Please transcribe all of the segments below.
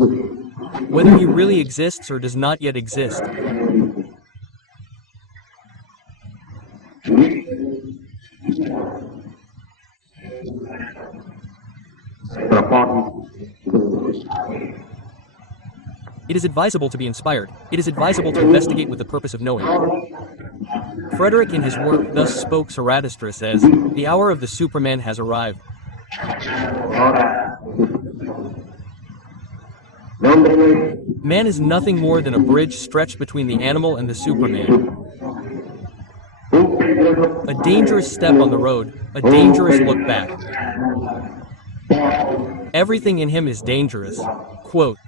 whether he really exists or does not yet exist. It is advisable to be inspired. It is advisable to investigate with the purpose of knowing. Frederick in his work Thus Spoke Zarathustra says, "The hour of the Superman has arrived." Man is nothing more than a bridge stretched between the animal and the Superman. A dangerous step on the road, a dangerous look back. Everything in him is dangerous. Quote,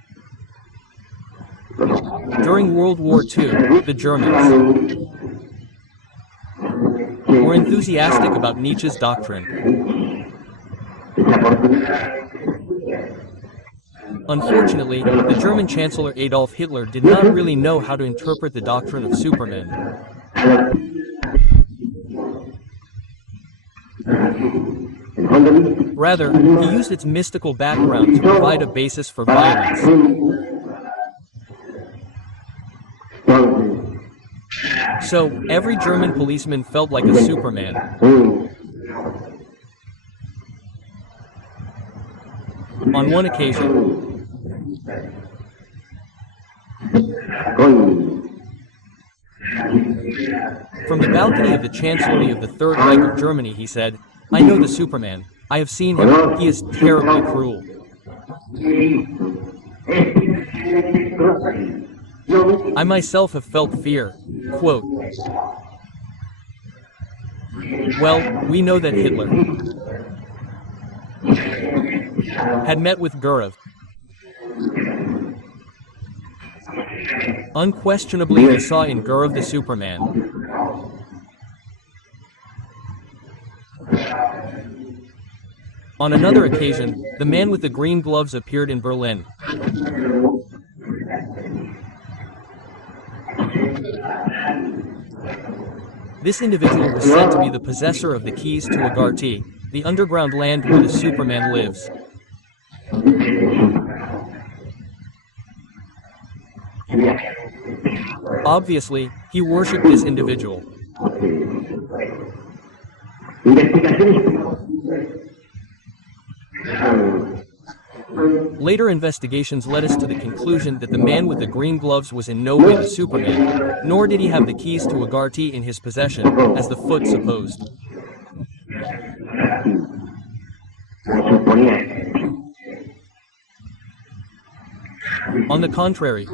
during World War II, the Germans were enthusiastic about Nietzsche's doctrine. Unfortunately, the German Chancellor Adolf Hitler did not really know how to interpret the doctrine of Superman. Rather, he used its mystical background to provide a basis for violence. So, every German policeman felt like a Superman. On one occasion, from the balcony of the Chancellery of the Third Reich of Germany, he said, "I know the Superman. I have seen him. He is terribly cruel. I myself have felt fear." Quote, well, we know that Hitler had met with Gurov. Unquestionably, he saw in Gurov the Superman. On another occasion, the man with the green gloves appeared in Berlin. This individual was said to be the possessor of the keys to Agarthy, the underground land where the Superman lives. Obviously, he worshipped this individual. Later investigations led us to the conclusion that the man with the green gloves was in no way the Superman, nor did he have the keys to Agarthy in his possession, as the Foot supposed. On the contrary,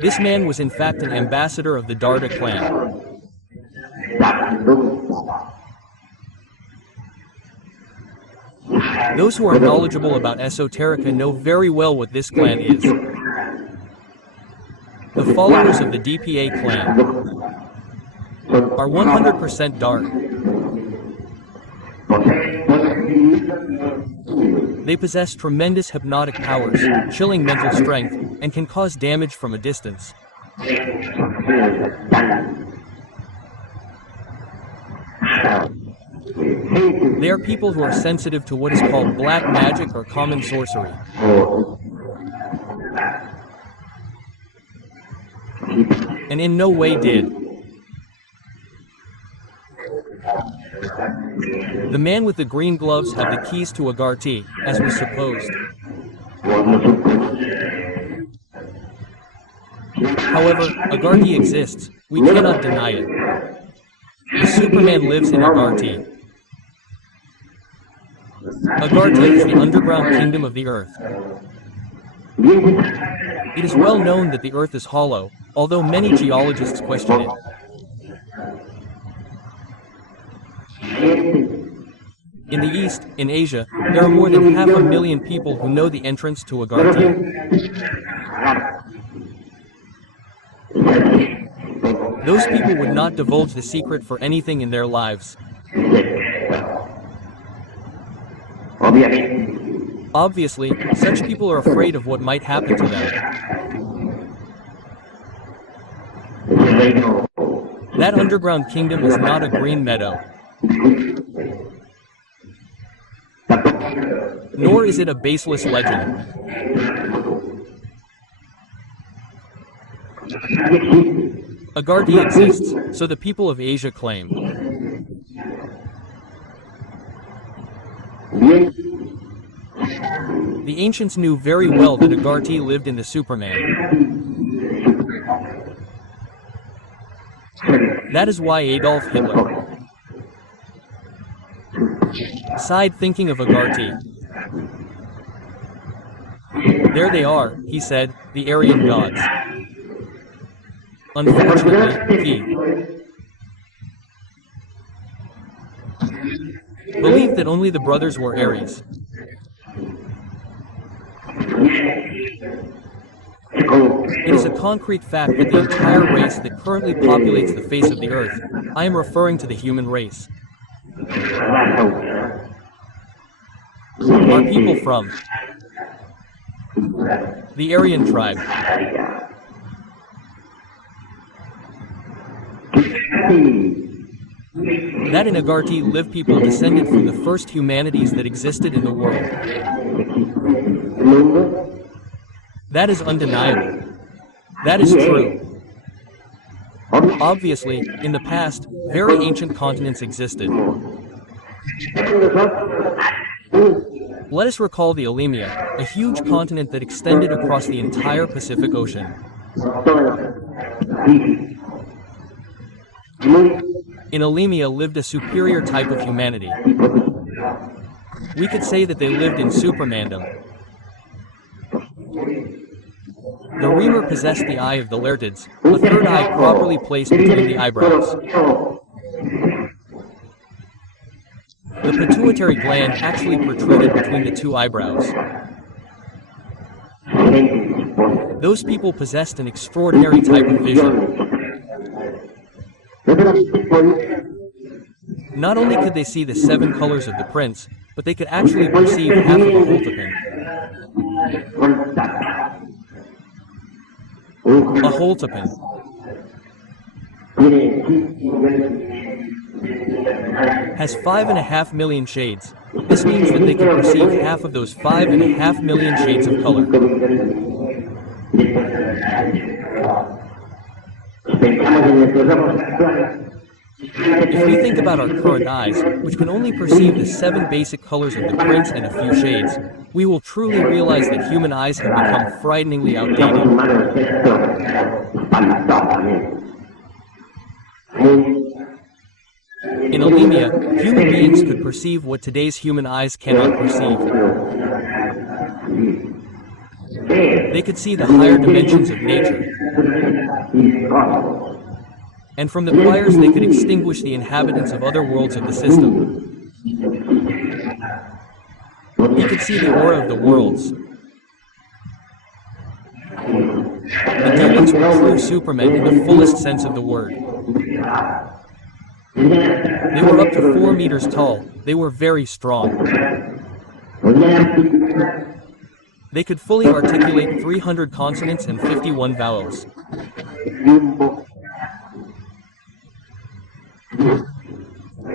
this man was in fact an ambassador of the Darda clan. Those who are knowledgeable about esoterica know very well what this clan is. The followers of the DPA clan are 100% dark. They possess tremendous hypnotic powers, chilling mental strength, and can cause damage from a distance. They are people who are sensitive to what is called black magic or common sorcery. And in no way did the man with the green gloves have the keys to Agarthy, as was supposed. However, Agarthy exists. We cannot deny it. The Superman lives in Agarthy. Agarthy is the underground kingdom of the Earth. It is well known that the Earth is hollow, although many geologists question it. In the East, in Asia, there are more than 500,000 people who know the entrance to Agarthy. Those people would not divulge the secret for anything in their lives. Obviously, such people are afraid of what might happen to them. That underground kingdom is not a green meadow. Nor is it a baseless legend. Agartha exists, so the people of Asia claim. The ancients knew very well that Agartha lived in the Superman. That is why Adolf Hitler sighed thinking of Agartha. There they are, he said, the Aryan gods. Unfortunately, he believed that only the brothers were Aries. It is a concrete fact that the entire race that currently populates the face of the earth, I am referring to the human race, are people from the Aryan tribe. That in Agartha live people descended from the first humanities that existed in the world. That is undeniable. That is true. Obviously, in the past, very ancient continents existed. Let us recall the Alemia, a huge continent that extended across the entire Pacific Ocean. In Alemia lived a superior type of humanity. We could say that they lived in supermandom. The Reamer possessed the eye of the Laertids, a third eye properly placed between the eyebrows. The pituitary gland actually protruded between the two eyebrows. Those people possessed an extraordinary type of vision. Not only could they see the 7 colors of the prince, but they could actually perceive half of a holtepin. A holtepin has 5.5 million shades. This means that they can perceive half of those 5.5 million shades of color. If we think about our current eyes, which can only perceive the 7 basic colors of the prince and a few shades, we will truly realize that human eyes have become frighteningly outdated. In Alemia, human beings could perceive what today's human eyes cannot perceive. They could see the higher dimensions of nature. And from the choirs they could extinguish the inhabitants of other worlds of the system. He could see the aura of the worlds. The demons were true supermen in the fullest sense of the word. They were up to 4 meters tall. They were very strong. They could fully articulate 300 consonants and 51 vowels.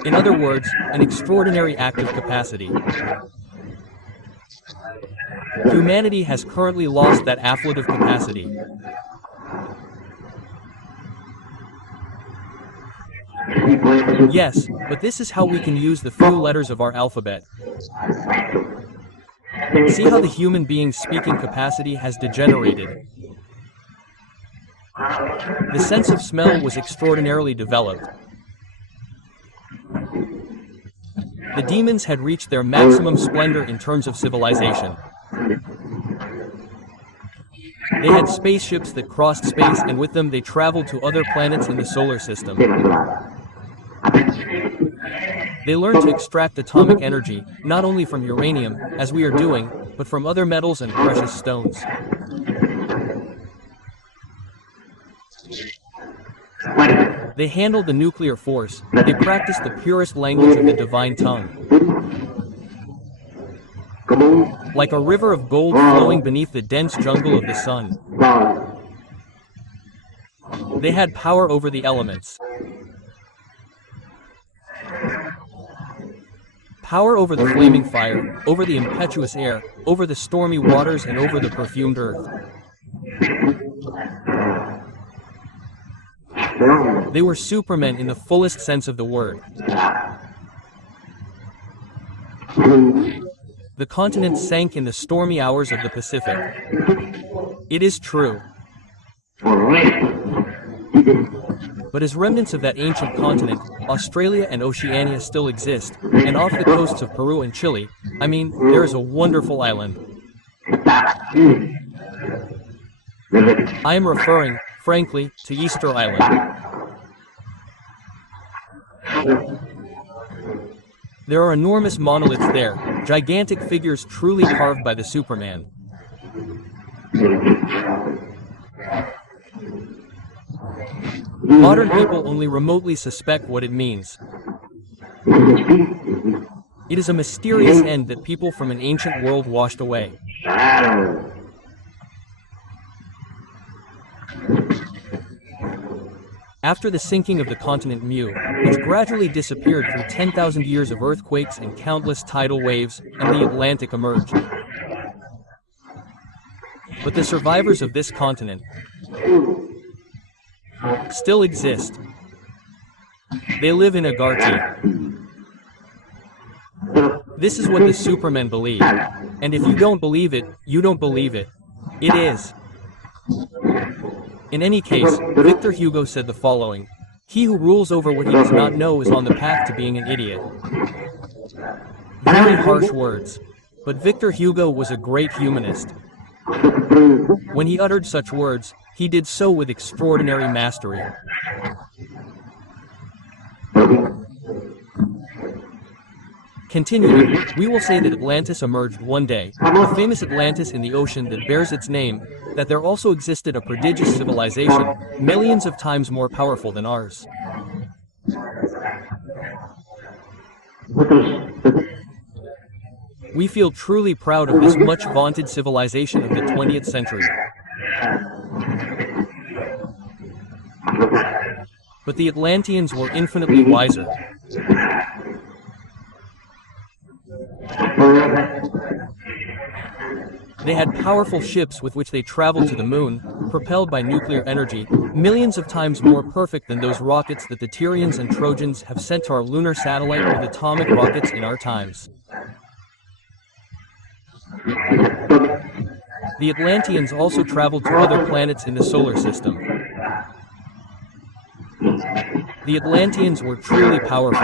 In other words, an extraordinary active capacity. Humanity has currently lost that afflative capacity. Yes, but this is how we can use the few letters of our alphabet. See how the human being's speaking capacity has degenerated. The sense of smell was extraordinarily developed. The demons had reached their maximum splendor in terms of civilization. They had spaceships that crossed space, and with them they traveled to other planets in the solar system. They learned to extract atomic energy, not only from uranium, as we are doing, but from other metals and precious stones. They handled the nuclear force. They practiced the purest language of the divine tongue. Like a river of gold flowing beneath the dense jungle of the sun. They had power over the elements. Power over the flaming fire, over the impetuous air, over the stormy waters, and over the perfumed earth. They were supermen in the fullest sense of the word. The continent sank in the stormy hours of the Pacific. It is true. But as remnants of that ancient continent, Australia and Oceania still exist, and off the coasts of Peru and Chile, there is a wonderful island. I am referring, frankly, to Easter Island. There are enormous monoliths there, gigantic figures truly carved by the Superman. Modern people only remotely suspect what it means. It is a mysterious end that people from an ancient world washed away. After the sinking of the continent Mu, which gradually disappeared through 10,000 years of earthquakes and countless tidal waves, and the Atlantic emerged. But the survivors of this continent still exist. They live in Agartha. This is what the Supermen believe. And if you don't believe it, you don't believe it. It is. In any case, Victor Hugo said the following: "He who rules over what he does not know is on the path to being an idiot." Very harsh words. But Victor Hugo was a great humanist. When he uttered such words, he did so with extraordinary mastery. Continuing, we will say that Atlantis emerged one day, the famous Atlantis in the ocean that bears its name, that there also existed a prodigious civilization, millions of times more powerful than ours. We feel truly proud of this much vaunted civilization of the 20th century. But the Atlanteans were infinitely wiser. They had powerful ships with which they traveled to the moon, propelled by nuclear energy, millions of times more perfect than those rockets that the Tyrians and Trojans have sent to our lunar satellite with atomic rockets in our times. The Atlanteans also traveled to other planets in the solar system. The Atlanteans were truly powerful.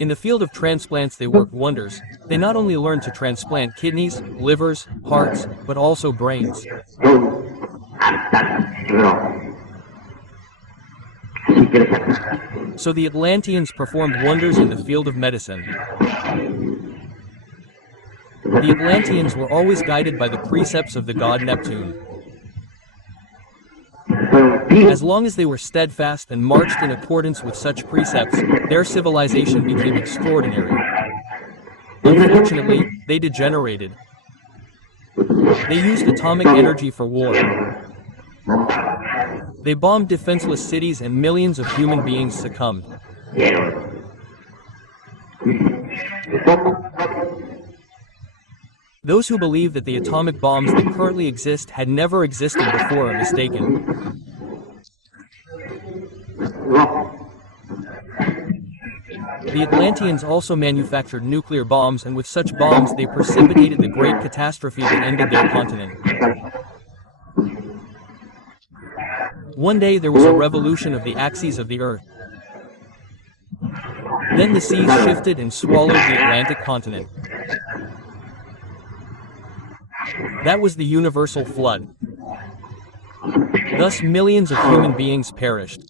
In the field of transplants they worked wonders. They not only learned to transplant kidneys, livers, hearts, but also brains. So the Atlanteans performed wonders in the field of medicine. The Atlanteans were always guided by the precepts of the god Neptune. As long as they were steadfast and marched in accordance with such precepts, their civilization became extraordinary. Unfortunately, they degenerated. They used atomic energy for war. They bombed defenseless cities and millions of human beings succumbed. Those who believe that the atomic bombs that currently exist had never existed before are mistaken. The Atlanteans also manufactured nuclear bombs, and with such bombs they precipitated the great catastrophe that ended their continent. One day there was a revolution of the axes of the earth. Then the seas shifted and swallowed the Atlantic continent. That was the universal flood. Thus millions of human beings perished.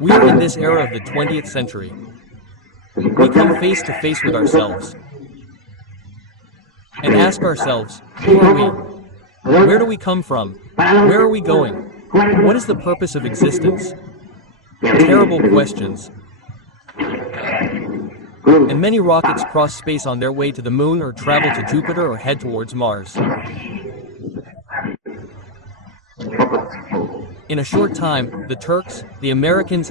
We are in this era of the 20th century. We come face to face with ourselves and ask ourselves, who are we? Where do we come from? Where are we going? What is the purpose of existence? Terrible questions. And many rockets cross space on their way to the moon or travel to Jupiter or head towards Mars. In a short time, the Turks, the Americans and